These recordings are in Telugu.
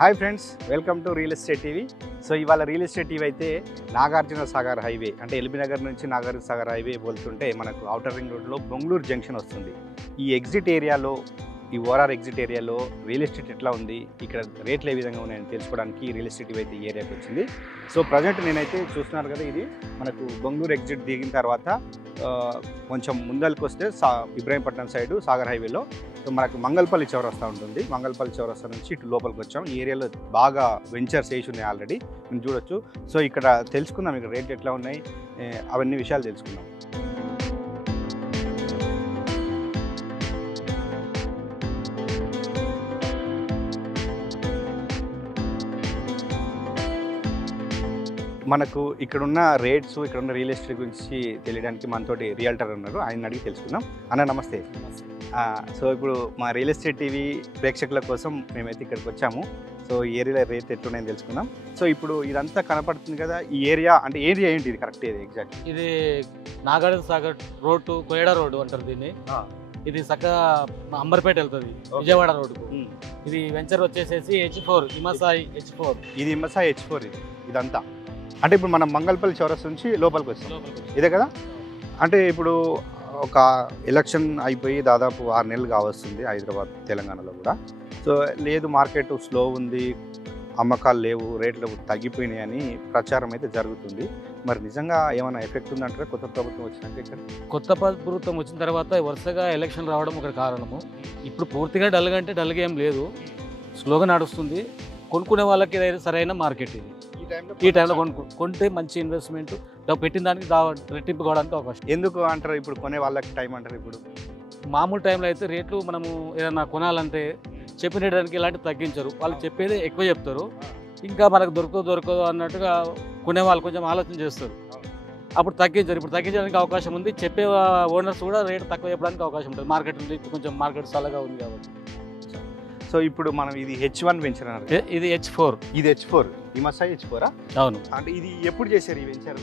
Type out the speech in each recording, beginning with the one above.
Hi friends, welcome to real estate TV. So ఇవాళ రియల్ ఎస్టేట్ టీవీ అయితే నాగార్జున సాగర్ హైవే అంటే ఎల్బీ నగర్ నుంచి నాగార్జున సాగర్ హైవే పోతుంటే మనకు ఔటర్ రింగ్ రోడ్లో బెంగళూరు జంక్షన్ వస్తుంది. ఈ ఎగ్జిట్ ఏరియాలో, ఈ ఓఆర్ఆర్ ఎగ్జిట్ ఏరియాలో రియల్ ఎస్టేట్ ఎట్లా ఉంది, ఇక్కడ రేట్లు ఏ విధంగా ఉన్నాయని తెలుసుకోవడానికి రియల్ ఎస్టేట్ టీవీ అయితే ఈ ఏరియాకి వచ్చింది. సో ప్రజెంట్ నేనైతే చూస్తున్నారు కదా, ఇది మనకు బెంగళూరు ఎగ్జిట్ దిగిన తర్వాత కొంచెం ముందరికి వస్తే ఇబ్రాహీంపట్నం సైడు సాగర్ హైవేలో సో మనకు మంగళపల్లి చౌరస్తా ఉంటుంది. మంగళపల్లి చౌరస్తా నుంచి ఇటు లోపలికి వచ్చాం. ఈ ఏరియాలో బాగా వెంచర్స్ వేసి ఉన్నాయి ఆల్రెడీ, మేము చూడొచ్చు. సో ఇక్కడ తెలుసుకుందాం, ఇక్కడ రేట్లు ఎట్లా ఉన్నాయి, అవన్నీ విషయాలు తెలుసుకుందాం. మనకు ఇక్కడున్న రేట్స్, ఇక్కడున్న రియల్ ఎస్టేట్ గురించి తెలియడానికి మనతోటి రియల్టర్ ఉన్నారు, ఆయన అడిగి తెలుసుకుందాం. అన్న నమస్తే. సో ఇప్పుడు మా రియల్ ఎస్టేట్ టీవీ ప్రేక్షకుల కోసం మేమైతే ఇక్కడికి వచ్చాము. సో ఈ ఏరియాలో రేట్ ఎట్లున్నాయని తెలుసుకుందాం. సో ఇప్పుడు ఇదంతా కనపడుతుంది కదా, ఈ ఏరియా అంటే ఏరియా ఏంటి, ఇది కరెక్ట్ ఏది ఎగ్జాక్ట్? ఇది Nagarjuna Sagar road to Koyada road అంటారు దీన్ని. ఇది చక్కగా అంబర్పేట వెళ్తుంది, విజయవాడ రోడ్డుకు. ఇది వెంచర్ వచ్చేసేసి H4 ఇమసాయి H4. ఇది ఇమసాయి H4. ఇదంతా అంటే ఇప్పుడు మనం మంగళపల్లి చౌరస్ నుంచి లోపలికి వస్తాం, ఇదే కదా? అంటే ఇప్పుడు ఒక ఎలక్షన్ అయిపోయి దాదాపు 6 నెలలు కావస్తుంది హైదరాబాద్, తెలంగాణలో కూడా. సో లేదు, మార్కెట్ స్లో ఉంది, అమ్మకాలు లేవు, రేట్లు తగ్గిపోయినాయి అని ప్రచారం అయితే జరుగుతుంది. మరి నిజంగా ఏమైనా ఎఫెక్ట్ ఉందంటారా కొత్త ప్రభుత్వం వచ్చినాక? ఇక్కడ కొత్త ప్రభుత్వం వచ్చిన తర్వాత వరుసగా ఎలక్షన్ రావడం ఒక కారణము. ఇప్పుడు పూర్తిగా డల్గా అంటే డల్గా ఏం లేదు, స్లోగా నడుస్తుంది. కొనుక్కునే వాళ్ళకి ఏదైనా సరైన మార్కెట్ ఇది. ఈ టైంలో కొంటే మంచి ఇన్వెస్ట్మెంట్, పెట్టిన దానికి రెట్టింపు కావడానికి అవకాశం. ఎందుకు అంటారు ఇప్పుడు కొనే వాళ్ళకి టైం అంటారు? ఇప్పుడు మామూలు టైంలో అయితే రేట్లు మనము ఏదైనా కొనాలంటే చెప్పిన రేటానికి ఇలాంటివి తగ్గించరు, వాళ్ళు చెప్పేది ఎక్కువ చెప్తారు. ఇంకా మనకు దొరకదు అన్నట్టుగా కొనే వాళ్ళు కొంచెం ఆలోచన చేస్తారు, అప్పుడు తగ్గించరు. ఇప్పుడు తగ్గించడానికి అవకాశం ఉంది, చెప్పే ఓనర్స్ కూడా రేటు తక్కువ చెప్పడానికి అవకాశం ఉంటుంది. మార్కెట్ కొంచెం మార్కెట్ చల్లగా ఉంది కాబట్టి. సో ఇప్పుడు మనం ఇది H1 వెంచర్ అన్నారు, ఇది H4. ఇది H4 ఇమసాయి H4. అవును. అంటే ఇది ఎప్పుడు చేశారు ఈ వెంచర్?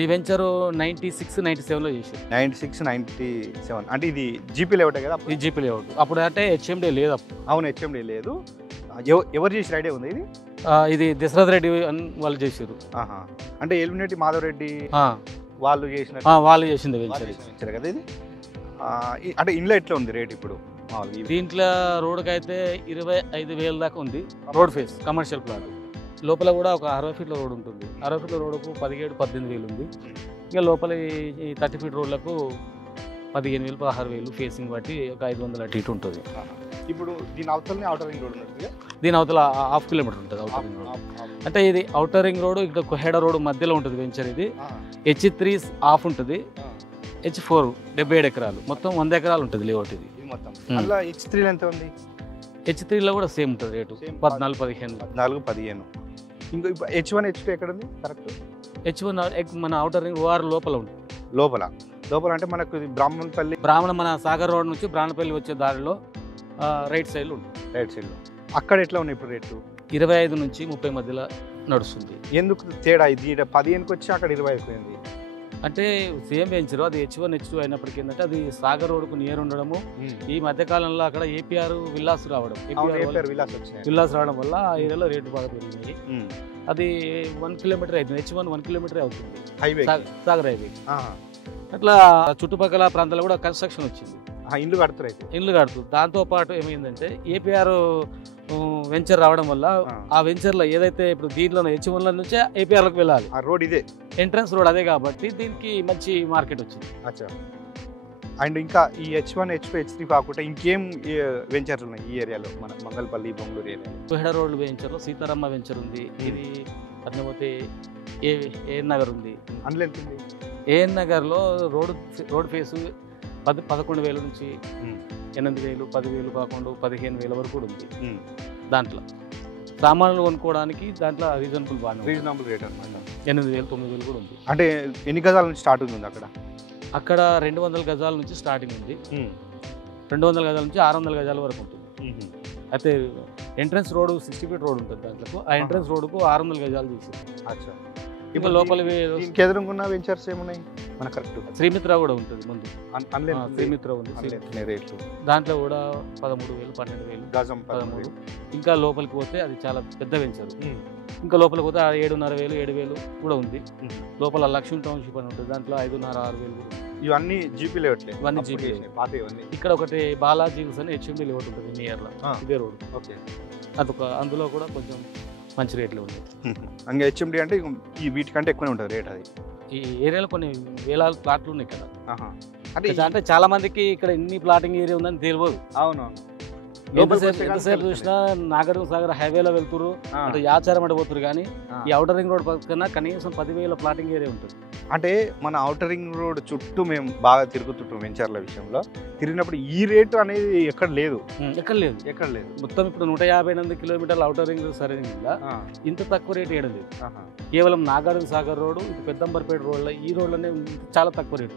ఈ వెంచరు 96, 97లో చేశారు. 96, 97 అంటే ఇది జీపీ లేఅవుట్ కదా? ఇది జీపీ లేఅవుట్. అప్పుడు అంటే HMD లేదు అప్పుడు. అవును, HMD లేదు. ఎవరు చేసిన ఐడియా ఉంది ఇది? ఇది దశరథ్ రెడ్డి వాళ్ళు చేశారు. అంటే ఎలిమినేటి మాధవ్ రెడ్డి వాళ్ళు చేసిన, వాళ్ళు చేసింది వెంచర్ కదా ఇది. అంటే ఇంట్లో ఎట్లా ఉంది రేట్ ఇప్పుడు? దీంట్లో రోడ్కి అయితే 25,000 దాకా ఉంది. Road face commercial plot. లోపల కూడా ఒక 60 ఫీట్ల రోడ్ ఉంటుంది. 60 ఫీట్ల రోడ్కు 17-18,000 ఉంది. ఇక లోపల ఈ 30 ఫీట్ రోడ్లకు 15,000, 16,000 ఫేసింగ్ బట్టి ఒక 500 అటు ఇటు ఉంటుంది. ఇప్పుడు దీని అవతలనే ఔటర్ రింగ్ రోడ్ ఉంటుంది. దీని అవతల 1/2 కిలోమీటర్ ఉంటుంది ఔటర్ రింగ్ రోడ్. అంటే ఇది ఔటర్ రింగ్ రోడ్, ఇక్కడ కోహెడా రోడ్ మధ్యలో ఉంటుంది వెంచర్. ఇది H3 హాఫ్ ఉంటుంది, H4 77 ఎకరాలు, మొత్తం 100 ఎకరాలు ఉంటుంది లేఅవుట్ ఇది మొత్తం. అలా H3 ఎంత ఉంది? H3లో కూడా సేమ్ ఉంటుంది రేటు, 14-15. ఇంకా ఇప్పుడు H1, H2 ఎక్కడ ఉంది కరెక్ట్? H1 మన ఔటర్ రింగ్ ఓఆర్ లోపల ఉంటుంది. లోపల అంటే మనకు బ్రాహ్మణపల్లి, మన సాగర్ రోడ్ నుంచి బ్రాహ్మణపల్లి వచ్చే దారిలో రైట్ సైడ్లో ఉంటుంది. రైట్ సైడ్లో. అక్కడ ఎట్లా ఉన్నాయి ఇప్పుడు రేట్లు? 25 నుంచి 30 మధ్యలో నడుస్తుంది. ఎందుకు తేడా? ఇది 15కి వచ్చి అక్కడ 25 పోయింది. అంటే సేమ్ వెంచరు, అది H1, H2 అయినప్పటికీ ఏంటంటే అది సాగర్ రోడ్కు నియర్ ఉండడము. ఈ మధ్యకాలంలో అక్కడ APR విల్లాస్ రావడం, విల్లాస్ రావడం వల్ల ఆ ఏరియాలో రేటు బాగా పెరిగినాయి. అది 1 కిలోమీటర్ అవుతుంది, H1 1 కిలోమీటర్ అవుతుంది హైవే, సాగర్ హైవే. అట్లా చుట్టుపక్కల ప్రాంతాల్లో కూడా కన్స్ట్రక్షన్ వచ్చింది, ఇల్లు కడుతుంది. దాంతోపాటు ఏమైందంటే APR వెంచర్ రావడం వల్ల ఆ వెంచర్లో ఏదైతే ఇప్పుడు దీంట్లో H1 నుంచే APRలకు వెళ్ళాలి, ఆ రోడ్ ఇదే ఎంట్రన్స్ రోడ్ అదే, కాబట్టి దీనికి మంచి మార్కెట్ వచ్చింది. అచ్చా. అండ్ ఇంకా ఈ H1, H2, H3 కాకుండా ఇంకేం వెంచర్లు ఉన్నాయి ఈ ఏరియాలో, మన మంగళపల్లి బెంగళూరు ఏరియాలో? కోహెడా రోడ్ వెంచర్లో సీతారామ వెంచర్ ఉంది. ఇది అట్లపోతే ఏఎన్ నగర్ ఉంది. అందులో ఎంత ఉంది? ఏఎన్ నగర్లో రోడ్ ఫేసు 11,000 నుంచి 8,000, 10,000, 11,000, 15,000 వరకు కూడా ఉంది. దాంట్లో సామాన్లు కొనుక్కోవడానికి దాంట్లో రీజనబుల్ రేట్ అనమాట. 8,000, 9,000 కూడా ఉంది. అంటే ఎన్ని గజాల నుంచి స్టార్ట్ ఉంది అక్కడ? అక్కడ 200 గజాల నుంచి స్టార్టింగ్ ఉంది. 200 గజాల నుంచి 600 గజాల వరకు ఉంటుంది. అయితే ఎంట్రన్స్ రోడ్ 60 ఫీట్ రోడ్ ఉంటుంది దాంట్లో. ఆ ఎంట్రన్స్ రోడ్కు 600 గజాలు తీసి. అచ్చా. ఇంకా లోపల ఎదురుకున్న వెంచర్స్ ఏమున్నాయి? మన కరెక్ట్ శ్రీమిత్ర కూడా ఉంటుంది ముందు. శ్రీమిత్ర ఉంది, రేట్లు దాంట్లో కూడా 13,000 12,000 గజం 13. ఇంకా లోపలికి పోతే అది చాలా పెద్ద వెంచర్. ఇంకా లోపలికి పోతే 7,500 7,000 కూడా ఉంది. లోపల లక్ష్మీ టౌన్షిప్ అని ఉంటుంది, దాంట్లో 5,500 6,000. ఇవన్నీ జీపీ లేవట్లే, ఇవన్నీ జీపీ. ఇక్కడ ఒకటి బాలాజీ అని హెచ్ఎండి లేఅవుట్ ఉంటుంది నియర్లో, ఇదే రోడ్. ఓకే, అదొక అందులో కూడా కొంచెం మంచి రేట్లు ఉంది. ఇంకా హెచ్ఎండి అంటే ఈ వీటికంటే ఎక్కువనే ఉంటుంది రేట్. అది ఈ ఏరియాలో కొన్ని వేలాది ప్లాట్లు ఉన్నాయి ఇక్కడ. అంటే చాలా మందికి ఇక్కడ ఎన్ని ప్లాటింగ్ ఏరియా ఉందని తెలియదు. అవునవును, ఎంతసేపు చూసినా నాగార్జున సాగర్ హైవేలో వెళ్తురు, అంటే యాచారం అంటే పోతురు. కానీ ఈ ఔటర్ రింగ్ రోడ్ పక్కన కనీసం 10,000 ప్లాటింగ్ ఏరియా ఉంటుంది. అంటే మన ఔటర్ రింగ్ రోడ్ చుట్టూ మేము బాగా తిరుగుతుంటాం వెంచర్ల విషయంలో. తిరిగినప్పుడు ఈ రేటు అనేది ఎక్కడ లేదు. మొత్తం ఇప్పుడు 158 కిలోమీటర్ల ఔటర్ రింగ్ సరైన ఇంత తక్కువ రేటు వేయడం లేదు. కేవలం నాగార్జున సాగర్ రోడ్డు, ఇటు పెద్దంబర్పేట రోడ్లో, ఈ రోడ్లోనే చాలా తక్కువ రేటు.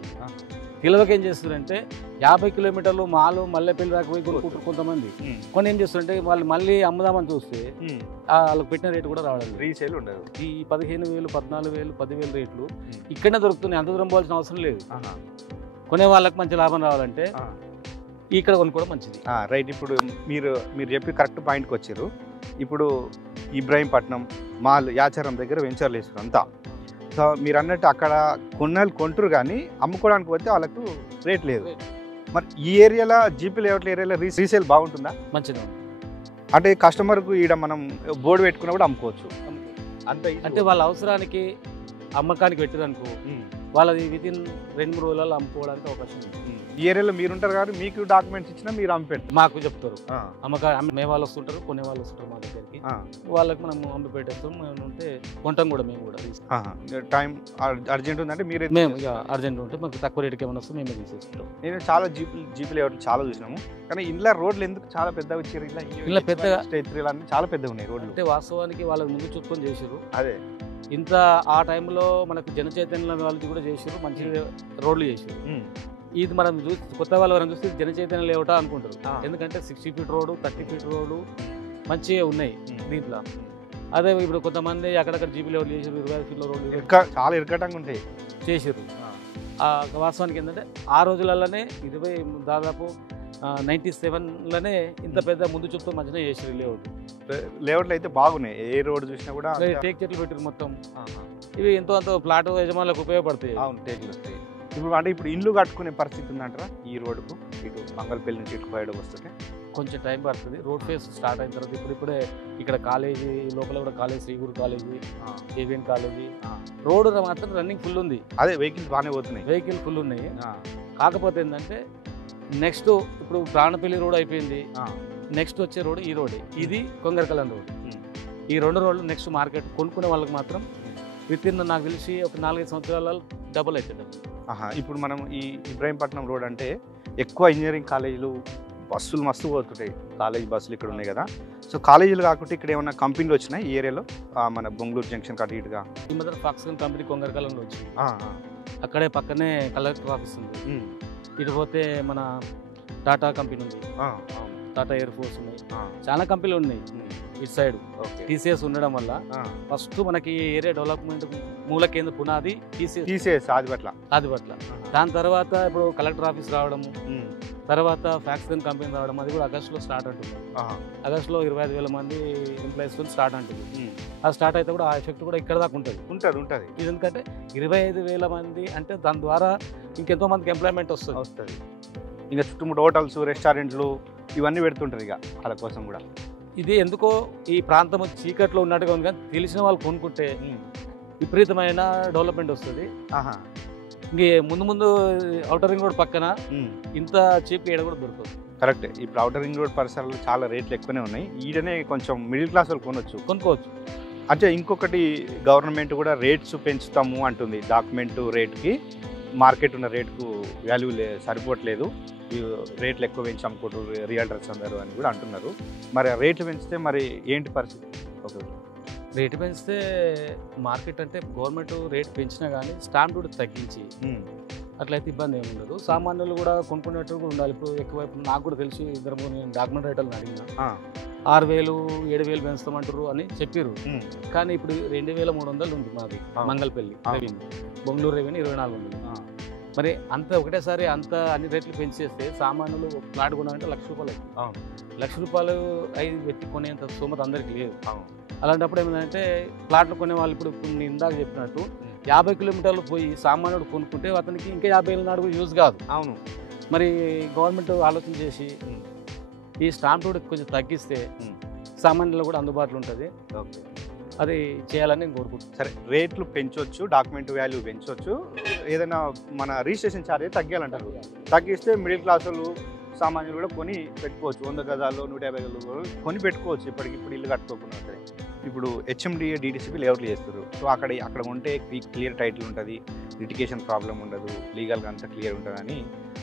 పిల్లలకి ఏం చేస్తున్నారంటే 50 కిలోమీటర్లు మాలు మల్లెపల్లి దాకా పోయి కొనుక్కుంటారు కొంతమంది. కొన్ని ఏం చేస్తుంటే వాళ్ళు మళ్ళీ అమ్ముదామని చూస్తే వాళ్ళకి పెట్టిన రేటు కూడా రావడం రీసేల్ ఉండదు. ఈ 15,000 14,000 10,000 రేట్లు ఇక్కడనే దొరుకుతున్నాయి. అంత దూరం పోవాల్సిన అవసరం లేదు. కొనే వాళ్ళకి మంచి లాభం రావాలంటే ఇక్కడ కొనుక్కోవడం మంచిది. రైట్. ఇప్పుడు మీరు చెప్పి కరెక్ట్ పాయింట్కి వచ్చారు. ఇప్పుడు ఇబ్రాహీంపట్నం మాల్ యాచారం దగ్గర వెంచర్లు వేస్తారు అంతా. సో మీరు అన్నట్టు అక్కడ కొన్నాళ్ళు కొంటారు, కానీ అమ్ముకోవడానికి పోతే వాళ్ళకు రేట్ లేదు. మరి ఈ ఏరియాలో జీపీ లేఅవుట్ల ఏరియాలో రీసేల్ బాగుంటుందా? మంచిగా. అంటే కస్టమర్కు ఈడ మనం బోర్డు పెట్టుకున్నా కూడా అమ్ముకోవచ్చు. అంటే వాళ్ళ అవసరానికి అమ్మకానికి పెట్టిరనుకో, వాళ్ళది వితిన్ 2-3 రోజులలో అమ్ముకోవడానికి అవకాశం ఉంది. ఈ ఏరియాలో మీరు ఉంటారు కాబట్టి మీకు డాక్యుమెంట్స్ ఇచ్చినా మీరు అమ్మిపెట్టారు, మాకు చెప్తారు. అమ్మే వాళ్ళు వస్తుంటారు, కొనే వాళ్ళు వస్తుంటారు మా దగ్గరికి. వాళ్ళకి మనం అమ్మి పెట్టేస్తాం. మేము ఉంటే కొంటాం కూడా. మేము కూడా టైం అర్జెంట్ ఉందంటే మీరు మేము ఇక అర్జెంట్ ఉంటే మాకు తక్కువ రేటుకి ఏమైనా వస్తే మేమే తీసేసుకుంటాం. నేను చాలా జీపీ లేఅవుట్ చాలా చూసినాము, కానీ ఇంట్లో రోడ్లు ఎందుకు చాలా పెద్దగా వచ్చారు? ఇలా పెద్దగా చాలా పెద్దగా ఉన్నాయి రోడ్లు. అంటే వాస్తవానికి వాళ్ళకి ముందు చూసుకొని చేసారు. అదే ఇంత ఆ టైంలో మనకు జనచైతన్య వాళ్ళకి కూడా చేసారు, మంచి రోడ్లు చేసారు. ఇది మనం చూసి కొత్త వాళ్ళని చూస్తే జనచైతన్య లేవటా అనుకుంటారు. ఎందుకంటే 60 ఫీట్ రోడ్డు, 30 ఫీట్ రోడ్డు మంచిగా ఉన్నాయి దీంట్లో. అదే ఇప్పుడు కొంతమంది అక్కడక్కడ జీపీ లెవెల్ చేసారు, 25 ఫీట్ల రోడ్లు చాలా ఇరకటంగా ఉంటాయి చేసారు. వాస్తవానికి ఏంటంటే ఆ రోజులలోనే దాదాపు 97లోనే ఇంత పెద్ద ముందు చూపుతూ మంచిగా చేసారు లేఅవుట్లు అయితే బాగున్నాయి. ఏ రోడ్ చూసినా కూడా టేక్ చెట్లు పెట్టారు మొత్తం. ఇవి ఎంతో అంత ప్లాట్ యజమానులకు ఉపయోగపడతాయి. అవును, టేకులు వస్తాయి. ఇప్పుడు ఇల్లు కట్టుకునే పరిస్థితి ఉందంటారా ఈ రోడ్డుకు? ఇటు మంగళపల్లి నుంచి ఇటు పోయడం వస్తుంటే కొంచెం టైం పడుతుంది. రోడ్ ఫేస్ స్టార్ట్ అయిన తర్వాత ఇప్పుడే ఇక్కడ కాలేజీ లోపల కూడా college, Sriguru college, AVN college, road మాత్రం రన్నింగ్ ఫుల్ ఉంది. అదే వెహికల్స్ బాగానే పోతున్నాయి, వెహికల్ ఫుల్ ఉన్నాయి. కాకపోతే ఏంటంటే నెక్స్ట్ ఇప్పుడు ప్రాణపల్లి రోడ్ అయిపోయింది, నెక్స్ట్ వచ్చే రోడ్ ఈ రోడ్, ఇది కొంగరకలం రోడ్. ఈ 2 రోడ్లు నెక్స్ట్ మార్కెట్ కొనుక్కునే వాళ్ళకి మాత్రం వితిన్ నాకు తెలిసి ఒక 4-5 సంవత్సరాలలో డబుల్ అవుతుంది. ఇప్పుడు మనం ఈ ఇబ్రాహీంపట్నం రోడ్ అంటే ఎక్కువ ఇంజనీరింగ్ కాలేజీలు బస్సులు మస్తు పోతుంటాయి. కాలేజ్ బస్సులు ఇక్కడ ఉన్నాయి కదా. సో కాలేజీలు కాకుండా ఇక్కడ ఏమన్నా కంపెనీలు వచ్చినాయి ఈ ఏరియాలో? మన బొంగళూరు జంక్షన్ కట్టి ఇటుగా ఈ మధ్య ఫాక్స్కాన్ కంపెనీ కొంగరకలంలో వచ్చింది. అక్కడే పక్కనే కలెక్టర్ ఆఫీస్ ఉంది. ఇటు పోతే మన టాటా కంపెనీ ఉంది, టాటా ఎయిర్ ఫోర్స్ ఉన్నాయి, చాలా కంపెనీలు ఉన్నాయి ఇటు సైడ్. టీసీఎస్ ఉండడం వల్ల ఫస్ట్ మనకి ఏరియా డెవలప్మెంట్ మూల కేంద్ర పునాది టీసీఎస్ ఆదిపట్ల. దాని తర్వాత ఇప్పుడు కలెక్టర్ ఆఫీస్ రావడము, తర్వాత ఫాక్స్కాన్ కంపెనీ రావడం, అది కూడా ఆగస్టులో స్టార్ట్ అంటుంది. ఆగస్టులో 25,000 మంది ఎంప్లాయీస్ స్టార్ట్ అంటుంది. అది స్టార్ట్ అయితే కూడా ఆ ఎఫెక్ట్ కూడా ఇక్కడ దాకా ఉంటుంది. ఇది ఎందుకంటే 25,000 మంది అంటే దాని ద్వారా ఇంకెంతో మందికి ఎంప్లాయ్మెంట్ వస్తుంది. ఇంకా చుట్టుముట్టు హోటల్స్, రెస్టారెంట్లు ఇవన్నీ పెడుతుంటారు ఇక వాళ్ళ కోసం కూడా. ఇది ఎందుకో ఈ ప్రాంతం చీకట్లో ఉన్నట్టుగా ఉంది, కానీ తెలిసిన వాళ్ళు కొనుక్కుంటే విపరీతమైన డెవలప్మెంట్ వస్తుంది. ఇంక ముందు ఔటర్ రింగ్ రోడ్ పక్కన ఇంత చీప్ ఏడ కూడా దొరకదు. కరెక్టే. ఇప్పుడు ఔటర్ రింగ్ రోడ్ పరిసరాలు చాలా రేట్లు ఎక్కువనే ఉన్నాయి. ఈడనే కొంచెం మిడిల్ క్లాస్ వాళ్ళు కొనుక్కోవచ్చు. అంటే ఇంకొకటి గవర్నమెంట్ కూడా రేట్స్ పెంచుతాము అంటుంది. డాక్యుమెంట్ రేట్కి మార్కెట్ ఉన్న రేటుకు వాల్యూ సరిపోవట్లేదు, రేట్లు ఎక్కువ పెంచి అమ్ముకుంటారు రియల్టర్స్ అందరూ అని కూడా అంటున్నారు. మరి రేట్లు పెంచితే మరి ఏంటి పరిస్థితి? రేటు పెంచితే మార్కెట్ అంటే గవర్నమెంట్ రేట్ పెంచినా కానీ స్టాంప్ డ్యూటీ తగ్గించి అట్లయితే ఇబ్బంది ఏమి ఉండదు. సామాన్యులు కూడా కొనుక్కునేట్టు కూడా ఉండాలి. ఇప్పుడు ఎక్కువ నాకు కూడా తెలిసి ఇద్దరు నేను డాక్యుమెంట్ రైటర్ని అడిగిన 6,000 7,000 పెంచుతామంటారు అని చెప్పారు. కానీ ఇప్పుడు 2,300 ఉంది మాది మంగళపల్లి రెవెన్యూ, బొంగళూరు రెవెన్యూ 2400. మరి అంత ఒకటేసారి అంత అన్ని రేట్లు పెంచేస్తే సామాన్యులు ఒక ప్లాట్ కొనాలంటే ₹1,00,000 అవుతుంది. ₹1,00,000 అయి పెట్టి కొనేంత స్తోమత అందరికీ లేదు. అలాంటప్పుడు ఏమైందంటే ప్లాట్లు కొనే వాళ్ళు ఇప్పుడు నేను ఇందాక చెప్పినట్టు 50 కిలోమీటర్లు పోయి సామాన్యుడు కొనుక్కుంటే అతనికి ఇంకా 50 ఏళ్ళ నాడు యూజ్ కాదు. అవును. మరి గవర్నమెంట్ ఆలోచన చేసి ఈ స్టాంప్ డ్యూటీ కొంచెం తగ్గిస్తే సామాన్యులు కూడా అందుబాటులో ఉంటుంది. ఓకే, అది చేయాలని నేను కోరుకుంటున్నాను. సరే, రేట్లు పెంచవచ్చు, డాక్యుమెంట్ వాల్యూ పెంచవచ్చు, ఏదైనా మన రిజిస్ట్రేషన్ ఛార్జ్ తగ్గాలంటారు. తగ్గిస్తే మిడిల్ క్లాస్ వాళ్ళు సామాన్యులు కూడా కొని పెట్టుకోవచ్చు. 100 గజాలు 150 గజాలు కొని పెట్టుకోవచ్చు. ఇప్పటికిప్పుడు ఇల్లు కట్టుకోకుండా సరే. ఇప్పుడు హెచ్ఎండిఏ డిటిసిపి లేఅవుట్లు చేస్తారు. సో అక్కడ ఉంటే క్లియర్ టైటిల్ ఉంటుంది, లిటిగేషన్ ప్రాబ్లం ఉండదు, లీగల్గా అంతా క్లియర్ ఉంటుందని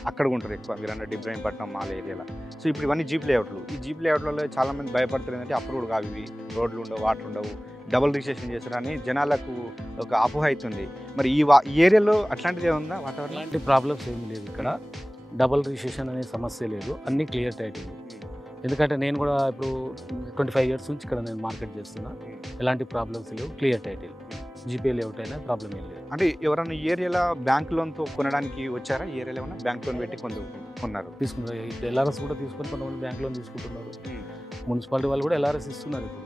అక్కడ ఉంటారు ఎక్కువ. మీరు అన్నట్టు ఇబ్రాహీంపట్నం మాల్ ఏరియాలో. సో ఇప్పుడు ఇవన్నీ జీప్ లేఅవుట్లు. ఈ జీప్ లేఅవుట్లలో చాలామంది భయపడుతుంది ఏంటంటే అప్రూవ్డ్ కావు, ఇవి రోడ్లు ఉండవు, వాటర్ ఉండవు, డబుల్ రిజిస్ట్రేషన్ చేస్తారని జనాలకు ఒక అపోహ అవుతుంది. మరి ఈ ఏరియాలో అట్లాంటిది ఏముందా వాతావరణం? అలాంటి ప్రాబ్లమ్స్ ఏమీ లేదు. ఇక్కడ డబుల్ రిజిస్ట్రేషన్ అనే సమస్య లేదు, అన్నీ క్లియర్ టైటిల్. ఎందుకంటే నేను కూడా ఇప్పుడు 25 ఇయర్స్ నుంచి ఇక్కడ నేను మార్కెట్ చేస్తున్నా. ఎలాంటి ప్రాబ్లమ్స్ లేవు, క్లియర్ టైటిల్. జీపే లేఅవుట్ అయినా ప్రాబ్లం ఏం లేదు. అంటే ఎవరైనా ఈ ఏరియాలో బ్యాంక్ లోన్తో కొనడానికి వచ్చారా? ఈ ఏరియాలో ఏమైనా బ్యాంక్ లోన్ పెట్టి కొన్నారు? తీసుకున్నారు. ఇప్పుడు ఎల్ఆర్ఎస్ కూడా తీసుకొని కొంతమంది బ్యాంక్ లోన్ తీసుకుంటున్నారు. మున్సిపాలిటీ వాళ్ళు కూడా ఎల్ఆర్ఎస్ ఇస్తున్నారు ఇప్పుడు.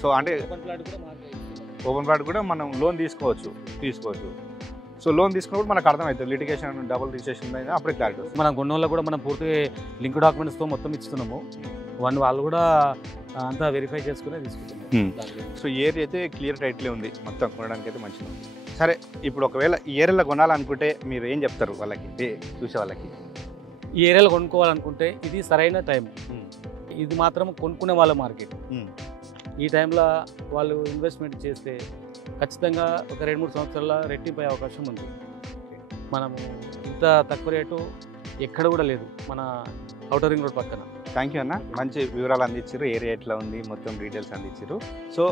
సో అంటే ఓపెన్ ప్లాట్ కూడా మనం లోన్ తీసుకోవచ్చు. సో లోన్ తీసుకున్నప్పుడు మనకు అర్థమవుతుంది లిటిగేషన్ డబుల్ రిజిస్ట్రేషన్ అయినా అప్పుడే క్లారిటీ వస్తుంది. మనం కొన్న కూడా మనం పూర్తిగా లింక్ డాక్యుమెంట్స్తో మొత్తం ఇస్తున్నాము. వాళ్ళు కూడా అంతా వెరిఫై చేసుకునే తీసుకుంటున్నాం. సో ఈ ఏరియా అయితే క్లియర్ టైటిల్ ఉంది, మొత్తం కొనడానికి అయితే మంచిగా ఉంది. సరే, ఇప్పుడు ఒకవేళ ఈ ఏరియాలో కొనాలనుకుంటే మీరు ఏం చెప్తారు వాళ్ళకి, చూసే వాళ్ళకి? ఈ ఏరియాలో కొనుక్కోవాలనుకుంటే ఇది సరైన టైం. ఇది మాత్రం కొనుక్కునే వాళ్ళ మార్కెట్. ఈ టైంలో వాళ్ళు ఇన్వెస్ట్మెంట్ చేస్తే ఖచ్చితంగా ఒక 2-3 సంవత్సరాల రెట్టింపే అవకాశం ఉంది. మనము ఇంత తక్కువ రేటు ఎక్కడ కూడా లేదు మన ఔటర్ రింగ్ రోడ్ పక్కన. థ్యాంక్ యూ అన్న, మంచి వివరాలు అందించారు, ఏరియా ఎట్లా ఉంది మొత్తం డీటెయిల్స్ అందించారు. సో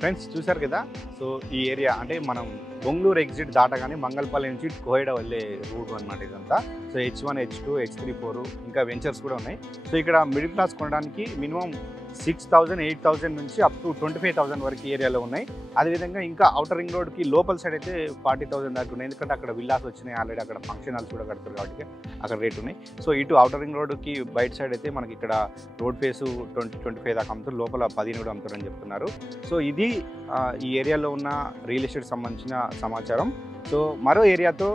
ఫ్రెండ్స్ చూసారు కదా. సో ఈ ఏరియా అంటే మనం బొంగళూరు ఎగ్జిట్ దాటగానే మంగళపల్లి నుంచి కోయడ వెళ్ళే రూట్ అనమాట ఇదంతా. సో H1, H2, H3, 4 ఇంకా వెంచర్స్ కూడా ఉన్నాయి. సో ఇక్కడ మిడిల్ క్లాస్ కొనడానికి మినిమం 6,000, 8,000 నుంచి అప్ టు 25,000 వరకు ఏరియాలో ఉన్నాయి. అదేవిధంగా ఇంకా ఔటర్ రింగ్ రోడ్కి లోపల సైడ్ అయితే 40,000 దాకా ఉన్నాయి. ఎందుకంటే అక్కడ విల్లాస్ వచ్చినాయి ఆల్రెడీ, అక్కడ ఫంక్షన్ హాల్స్ కూడా కడతారు కాబట్టి అక్కడ రేట్ ఉన్నాయి. సో ఇటు ఔటర్ రింగ్ రోడ్కి బయట సైడ్ అయితే మనకి ఇక్కడ రోడ్ ఫేసు 20-25 దాకా అమ్ముతారు, లోపల 10 కూడా అమ్ముతారని చెప్తున్నారు. సో ఇది ఈ ఏరియాలో ఉన్న రియల్ ఎస్టేట్ సంబంధించిన సమాచారం. సో మరో ఏరియాతో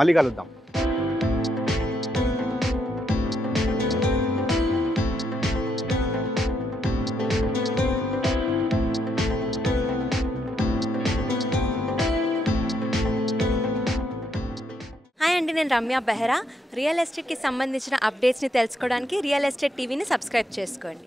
మళ్ళీ కలుద్దాం. నేను రమ్య బెహరా. రియల్ ఎస్టేట్కి సంబంధించిన అప్డేట్స్ని తెలుసుకోవడానికి రియల్ ఎస్టేట్ టీవీని సబ్స్క్రైబ్ చేసుకోండి.